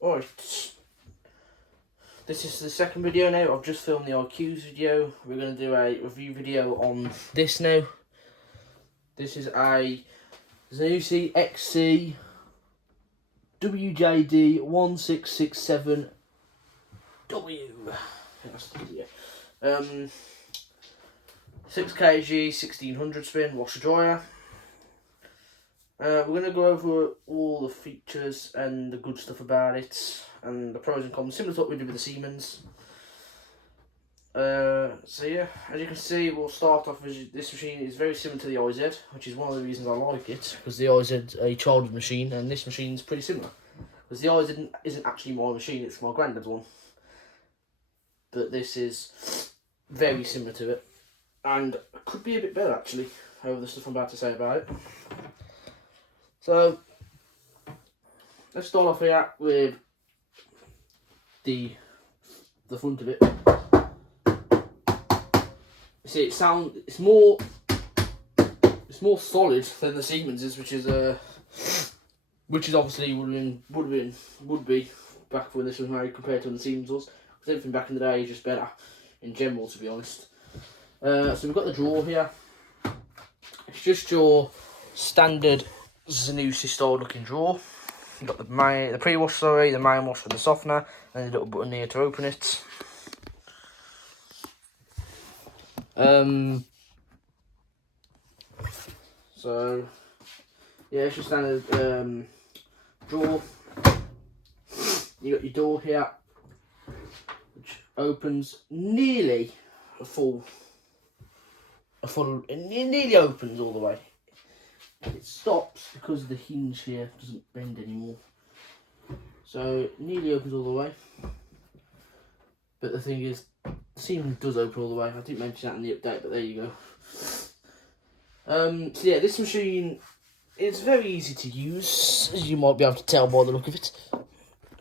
Alright, this is the second video now. I've just filmed the IQs video. We're going to do a review video on this now. This is a ZanussiXC WJD 1667W. That's the video. 6 kg, 1600 spin, washer dryer. We're going to go over all the features and the good stuff about it and the pros and cons, similar to what we did with the Siemens. So yeah, as you can see, we'll start off with this machine is very similar to the IZ, which is one of the reasons I like it, because the IZ is a childhood machine and this machine is pretty similar. Because the IZ isn't actually my machine, it's my granddad's one. But this is very similar to it, and could be a bit better actually, over the stuff I'm about to say about it. So, let's start off here with the front of it. You see, it's more solid than the Siemens, which is obviously would be back when this was made compared to when the Siemens was. Because everything back in the day is just better in general, to be honest. So we've got the drawer here. It's just your standard Zanussi style looking drawer. You've got the pre-wash, the main wash for the softener, and a little button here to open it. So yeah, it's your standard drawer. You got your door here, which opens nearly it nearly opens all the way. It stops because the hinge here doesn't bend anymore. So it nearly opens all the way. But the thing is, the Siemens does open all the way. I didn't mention that in the update, but there you go. So yeah, this machine is very easy to use, as you might be able to tell by the look of it.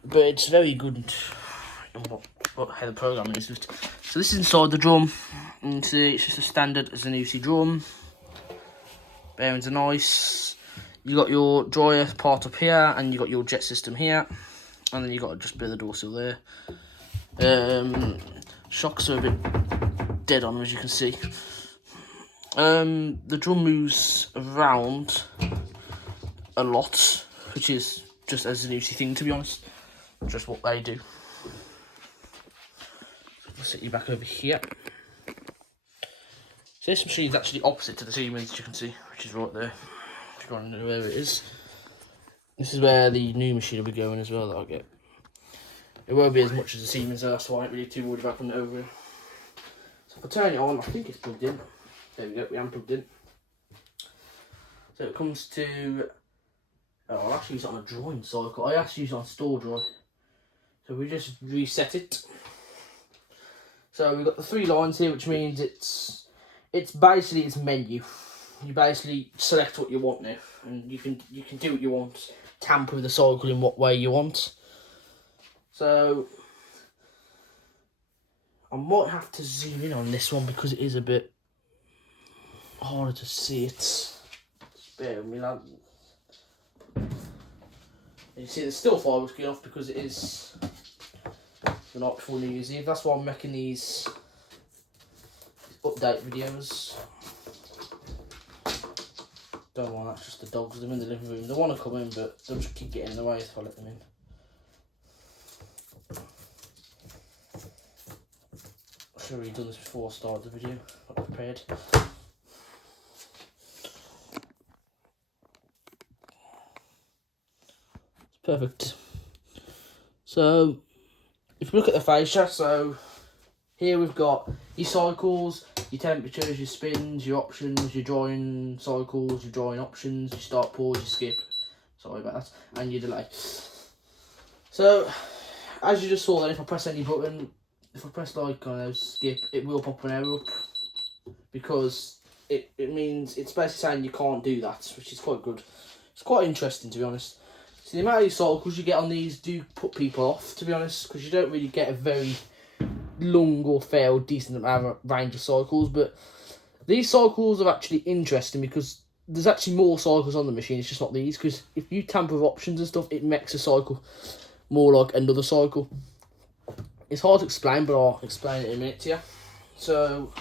But it's very good how the programming is. So this is inside the drum. And see, it's just a standard Zanussi drum. Bearings are nice. You got your dryer part up here, and you got your jet system here, and then you got just a bit of the door sill there. Shocks are a bit dead on, as you can see. The drum moves around a lot, which is just a Zanussi thing, to be honest. Just what they do. I'll set you back over here. So this machine is actually opposite to the Siemens, as you can see, which is right there. If you want to know where it is. This is where the new machine will be going as well that I get. It won't be as much as the Siemens, so that's why I ain't really too worried about putting it over here. So if I turn it on, I think it's plugged in. There we go, we am plugged in. So it comes to... Oh, I'll actually use it on a drawing cycle. I actually use it on store dry. So we just reset it. So we've got the 3 lines here, which means it's basically its menu. You basically select what you want now, and you can do what you want, tamper with the cycle in what way you want. So I might have to zoom in on this one because it is a bit harder to see it. Just bear with me, lad. You see, there's still fireworks going off because it is the night before New Year's Eve. That's why I'm making these update videos. Don't want, that's just the dogs. They're in the living room. They want to come in, but they'll just keep getting in the way if I let them in. I should have already done this before I started the video. Not prepared. It's perfect. So, if we look at the fascia, so here we've got your cycles, your temperatures, your spins, your options, your drawing cycles, your drawing options, your start, pause, your skip. Sorry about that. And your delay. So, as you just saw then, if I press any button, if I press like skip, it will pop an error up. Because it means, it's basically saying you can't do that, which is quite good. It's quite interesting, to be honest. So the amount of cycles you get on these do put people off, to be honest, because you don't really get a very long or fair or decent range of cycles. But these cycles are actually interesting because there's actually more cycles on the machine. It's just not these, because if you tamper with options and stuff, it makes a cycle more like another cycle. It's hard to explain, but I'll explain it in a minute to you. So,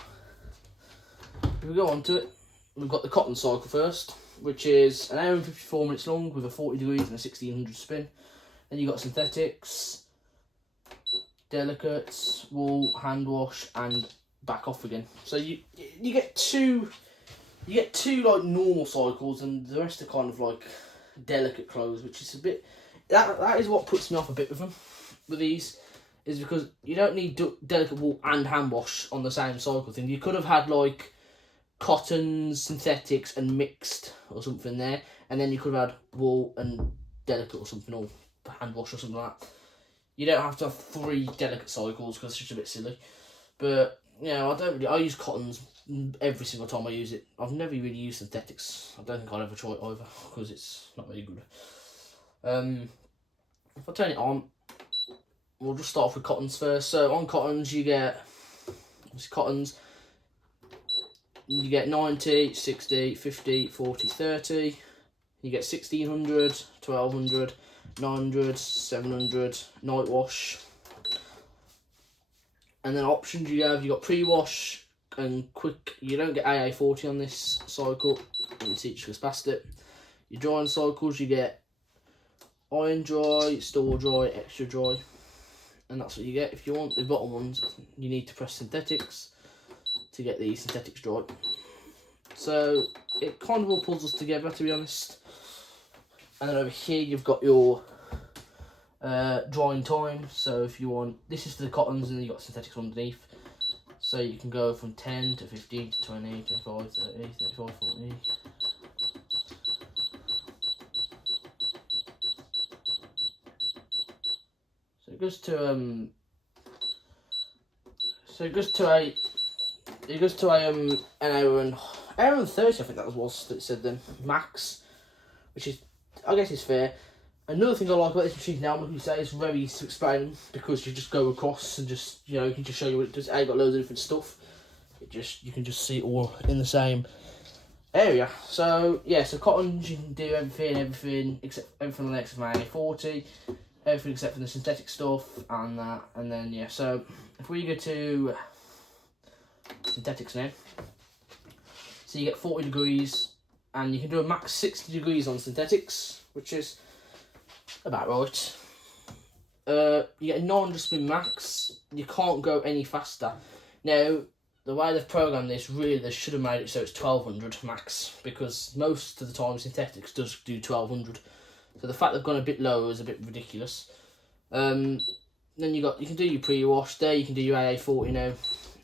if we go on to it, we've got the cotton cycle first, which is an hour and 54 minutes long with a 40 degrees and a 1600 spin. Then you've got synthetics, delicates, wool, hand wash, and back off again. So you get two like normal cycles, and the rest are kind of like delicate clothes, which is a bit that is what puts me off a bit with them. With these, is because you don't need delicate wool and hand wash on the same cycle thing. You could have had like cottons, synthetics, and mixed or something there, and then you could have had wool and delicate or something, or hand wash or something like that. You don't have to have 3 delicate cycles because it's just a bit silly. But you know, I use cottons every single time I use it. I've never really used synthetics. I don't think I'll ever try it either because it's not very good. If I turn it on, we'll just start off with cottons first. So on cottons, you get cottons. You get 90, 60, 50, 40, 30. You get 1600, 1200, 900, 700, night wash. And then options you got pre-wash and quick. You don't get AA40 on this cycle. You can see it just goes past it. Your drying cycles, you get iron dry, store dry, extra dry. And that's what you get. If you want the bottom ones, you need to press synthetics to get the synthetics dry. So it kind of all pulls us together, to be honest. And then over here you've got your drying time. So if you want, this is for the cottons, and then you've got synthetics underneath. So you can go from 10 to 15 to 20, 25, 30, 35, 40. So it goes to an hour and 30, I think that was that it said then, max, which is, I guess, is fair. Another thing I like about this machine now, like you say, it's very easy to explain because you just go across and just, you know, you can just show you what it does. You've got loads of different stuff. You can just see it all in the same area. So yeah, so cottons, you can do everything except everything on the X of AA40, everything except for the synthetic stuff and that, and then yeah. So if we go to synthetics now, so you get 40 degrees, and you can do a max 60 degrees on synthetics, which is about right. You get a 900 spin max. You can't go any faster. Now, the way they've programmed this, really, they should have made it so it's 1200 max, because most of the time synthetics does do 1200. So the fact they've gone a bit lower is a bit ridiculous. Then you can do your pre-wash there. You can do your AA40 now,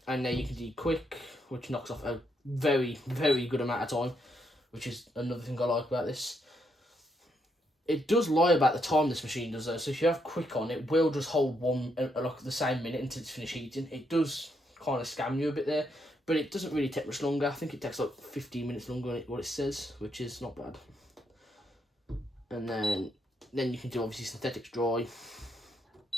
and then you can do quick, which knocks off a very, very good amount of time, which is another thing I like about this. It does lie about the time this machine does though, so if you have quick on, it will just hold like the same minute until it's finished heating. It does kind of scam you a bit there, but it doesn't really take much longer. I think it takes like 15 minutes longer than what it says, which is not bad. And then you can do obviously synthetics dry,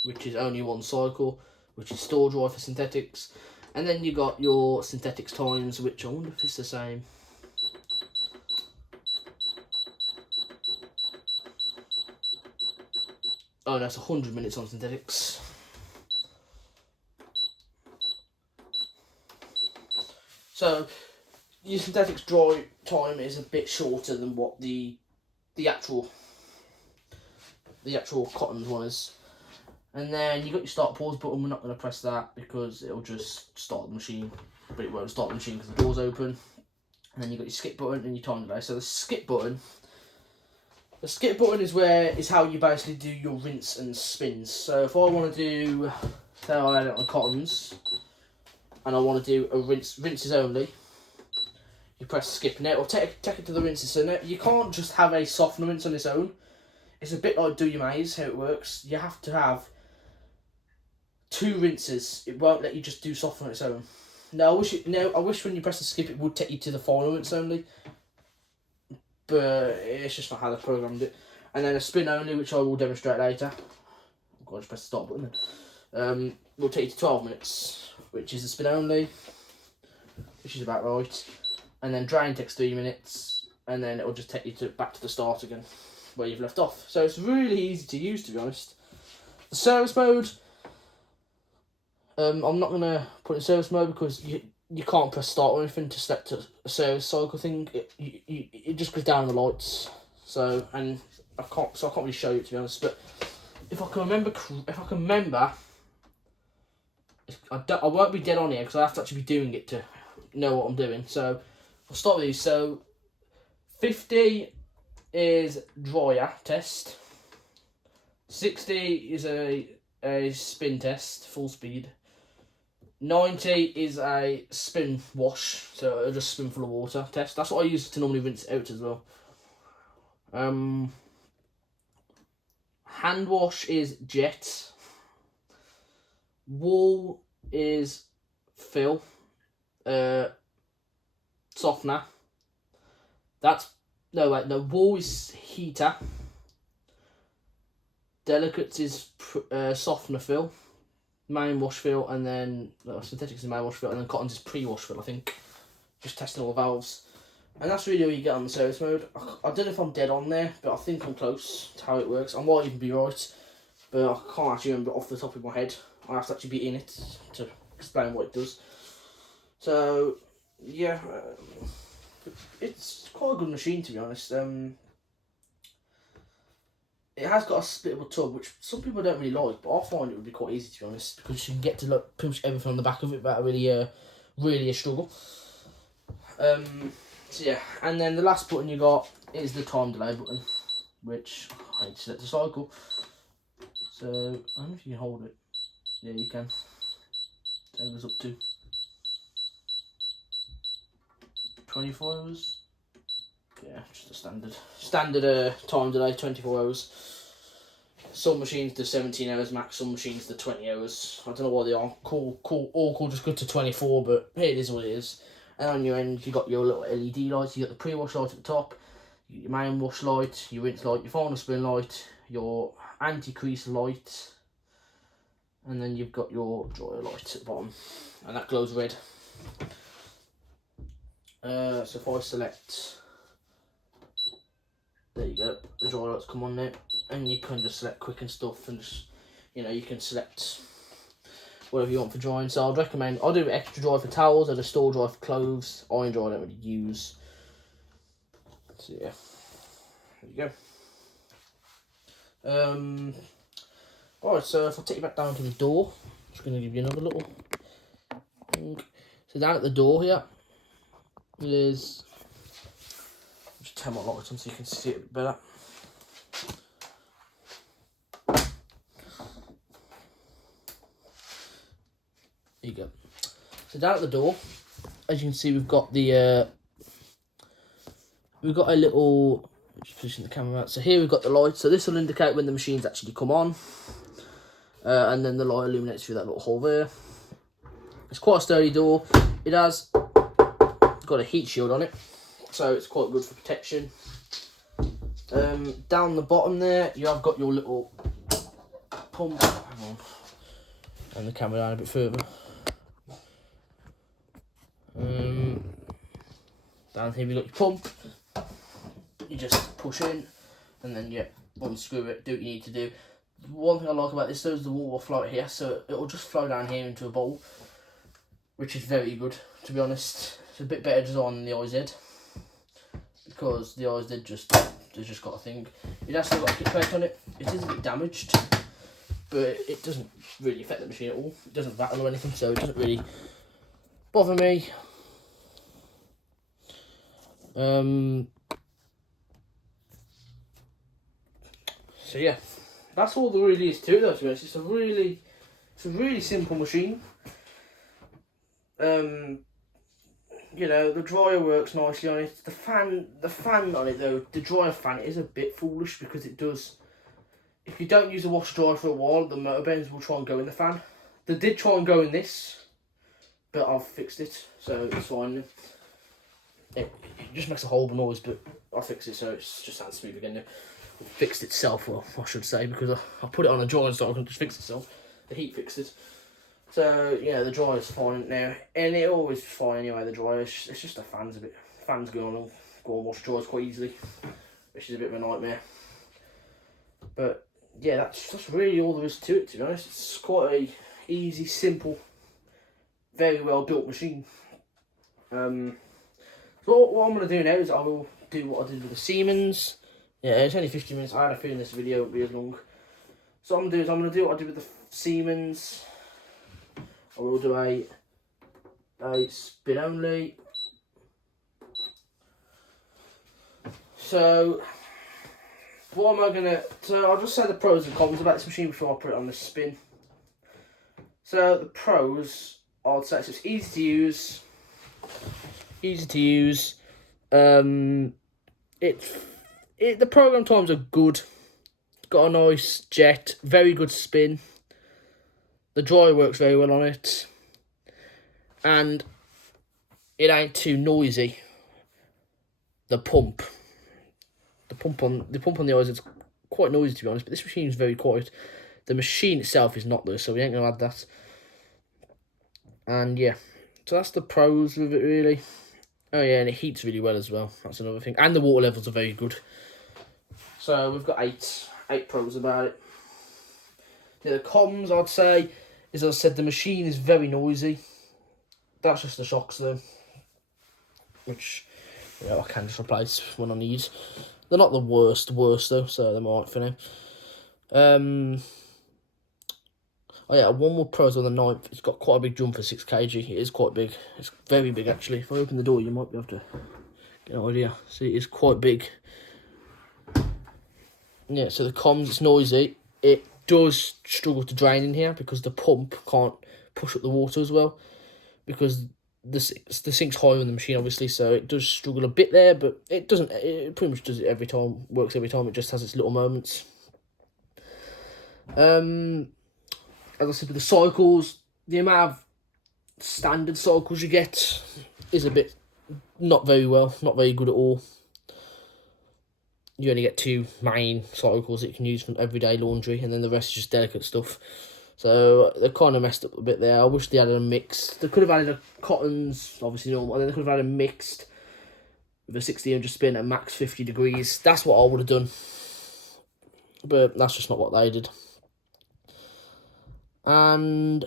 which is only one cycle, which is store dry for synthetics. And then you got your synthetics times, which I wonder if it's the same. Oh no, it's 100 minutes on synthetics. So your synthetics dry time is a bit shorter than what the actual cotton one is. And then you got your start pause button. We're not going to press that because it'll just start the machine, but it won't start the machine because the door's open. And then you got your skip button and your time delay. So the skip button is how you basically do your rinse and spins. So if I want to do, say I had it on cottons, and I want to do a rinses only, you press skip. Now it'll take it to the rinses. So now you can't just have a softener rinse on its own. It's a bit like do your maze, how it works. You have to have 2 rinses. It won't let you just do softener on its own. Now I wish when you press the skip it would take you to the final rinse only, but it's just not how they programmed it. And then a spin only, which I will demonstrate later. I've got to just press the start button then. Will take you to 12 minutes, which is the spin only, which is about right. And then drain takes 3 minutes, and then it will just take you back to the start again, where you've left off. So it's really easy to use, to be honest. Service mode. I'm not gonna put it in service mode because you can't press start or anything to select a service cycle thing. It just goes down the lights. So I can't really show you, to be honest. But if I can remember, I won't be dead on here because I have to actually be doing it to know what I'm doing. So I'll start with these. So 50 is dryer test. 60 is a spin test, full speed. 90 is a spin wash, so it'll just spin full of water test. That's what I use to normally rinse it out as well. Hand wash is jet. Wool is fill. Softener. Wool is heater. Delicates is softener fill. Main wash fill, and then synthetics is main wash fill, and then cottons is pre-wash fill, I think. Just testing all the valves. And that's really all you get on the service mode. I don't know if I'm dead on there, but I think I'm close to how it works. I might even be right, but I can't actually remember off the top of my head. I have to actually be in it to explain what it does. So, yeah, it's quite a good machine, to be honest. It has got a splittable tub, which some people don't really like, but I find it would be quite easy, to be honest, because you can get to look pretty much everything on the back of it without really a struggle. So yeah, and then the last button you got is the time delay button, which I need to select the cycle. So I don't know if you can hold it. Yeah, you can. So it goes up to 24 hours. Yeah, just a standard time delay, 24 hours. Some machines do 17 hours max, some machines do 20 hours. I don't know why they are. All just go to 24, but hey, it is what it is. And on your end, you got your little LED lights. You got the pre-wash light at the top, your main wash light, your rinse light, your final spin light, your anti-crease light, and then you've got your dryer light at the bottom, and that glows red. So if I select, there you go, the dryer lights come on there, and you can just select quick and stuff, and just, you can select whatever you want for drying. So I'd recommend, I'll do extra dry for towels, I do store dry for clothes, iron dry I don't really use. So yeah, there you go. Alright, so if I take you back down to the door, I'm just going to give you another little thing. So down at the door here is, just turn my lights on so you can see it a bit better. There you go. So down at the door, as you can see, we've got the we've got a little, just position the camera out. So here we've got the light. So this will indicate when the machines actually come on, and then the light illuminates through that little hole there. It's quite a sturdy door. It has got a heat shield on it, so it's quite good for protection. Down the bottom there, you have got your little pump. Hang on, and the camera down a bit further. Down here we got your pump. You just push in, and then you unscrew it. Do what you need to do. One thing I like about this though is the water will flow here, so it'll just flow down here into a bowl, which is very good, to be honest. It's a bit better design than the IZ, because the IZ just got a thing. It has still got a kick plate on it. It is a bit damaged, but it doesn't really affect the machine at all. It doesn't rattle or anything, so it doesn't really bother me. So yeah, that's all there really is to it though, to be honest. It's a really simple machine. The dryer works nicely on it. The fan on it though, the dryer fan is a bit foolish, because it does, if you don't use a washer dryer for a while, the motor bends will try and go in the fan. They did try and go in this, but I've fixed it, so it's fine. It just makes a horrible noise, but I fixed it, so it just sounds smooth again now. It fixed itself, well, I should say, because I put it on a dryer so I can just fix itself. The heat fixed it. So, yeah, the dryer's fine now, and it always fine anyway, the dryer. It's just the fans go on and wash dryers quite easily, which is a bit of a nightmare. But, yeah, that's really all there is to it, to be honest. It's quite a easy, simple, very well built machine. So what I'm going to do now is I will do what I did with the Siemens. Yeah, it's only 50 minutes. I had a feeling this video won't be as long. So what I'm going to do is I'm going to do what I did with the Siemens. I will do a spin only. So what am I going to... So I'll just say the pros and cons about this machine before I put it on the spin. So the pros, I'd say it's easy to use. The program times are good. It's got a nice jet, very good spin. The dryer works very well on it, and it ain't too noisy. The pump on the eyes is quite noisy, to be honest. But this machine is very quiet. The machine itself is not though, so we ain't gonna add that. And yeah, so that's the pros with it really. Oh yeah, and it heats really well as well. That's another thing. And the water levels are very good. So we've got eight pros about it. The cons, I'd say, is, as I said, the machine is very noisy. That's just the shocks though, which, you know, I can just replace when I need. They're not the worst though, so they're alright for now. Oh yeah, one more pros on the 9th. It's got quite a big drum for 6 kg. It is quite big. It's very big actually. If I open the door, you might be able to get an idea. See, it is quite big. Yeah, so the comms, it's noisy. It does struggle to drain in here because the pump can't push up the water as well, because the sink's higher than the machine, obviously, so it does struggle a bit there, but it doesn't. It pretty much does it every time. Works every time. It just has its little moments. As I said, with the cycles, the amount of standard cycles you get is a bit not very good at all. You only get 2 main cycles that you can use from everyday laundry, and then the rest is just delicate stuff. So they're kind of messed up a bit there. I wish they added a mixed. They could have added a cottons, obviously normal, and then they could have added a mixed with a 1600 spin at max 50 degrees. That's what I would have done, but that's just not what they did. And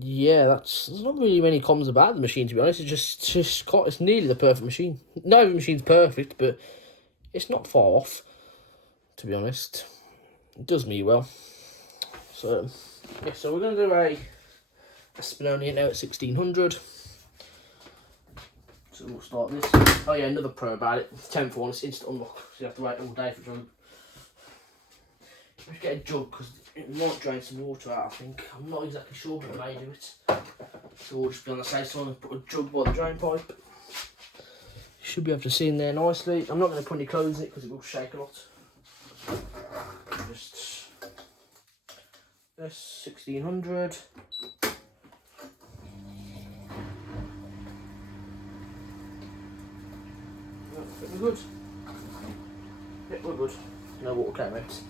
yeah, there's not really many cons about the machine, to be honest. It's nearly the perfect machine. Not every machine's perfect, but it's not far off, to be honest. It does me well. So yeah, so we're gonna do a spin only now at 1600. So we'll start this. Oh yeah, another pro about it. 10 for 1, it's instant unlock, so you have to wait all day for jug. Just get a jug because it might drain some water out, I think. I'm not exactly sure, but it may do it. So we'll just be on the safe side and put a jug by the drain pipe. You should be able to see in there nicely. I'm not going to put any clothes in it because it will shake a lot. Just this 1600. We're good. Yeah, we're good. No water came out.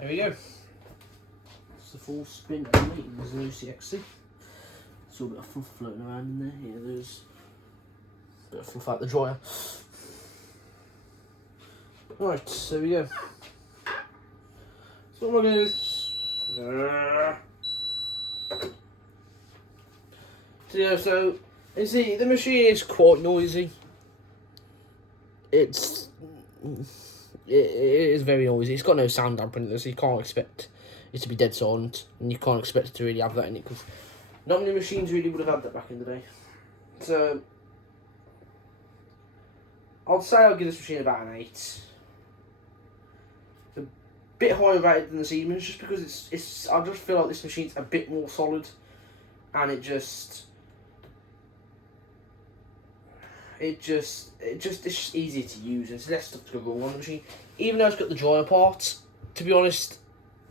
There we go. It's the full spin of the ZanussiXC. Still a bit of fluff floating around in there. Yeah, there's a bit of fluff out the dryer. Right, so there we go. So what am I going to do? So yeah, so you see, the machine is quite noisy. It is very noisy. It's got no sound damper in it, so you can't expect it to be dead silent, and you can't expect it to really have that in it, because not many machines really would have had that back in the day. So I'd say I'll give this machine about an 8. It's a bit higher rated than the Siemens, just because it's. I just feel like this machine's a bit more solid, and it's just easier to use, and it's less stuff to go wrong on the machine. Even though it's got the dryer parts, to be honest,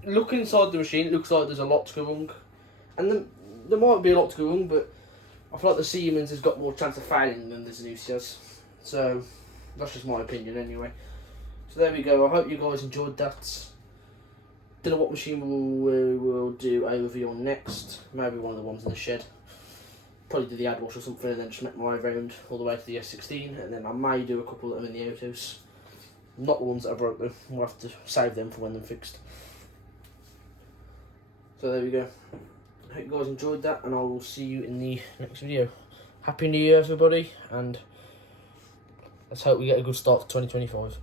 looking inside the machine, it looks like there's a lot to go wrong. And there might be a lot to go wrong, but I feel like the Siemens has got more chance of failing than the Zanussi has. So, that's just my opinion anyway. So there we go, I hope you guys enjoyed that. Don't know what machine we'll do a review on next. Maybe one of the ones in the shed. Probably do the ad wash or something, and then just make my way round all the way to the S16, and then I may do a couple of them in the autos. Not the ones that I broke though, we'll have to save them for when they're fixed. So there we go. I hope you guys enjoyed that, and I will see you in the next video. Happy New Year everybody, and let's hope we get a good start to 2025.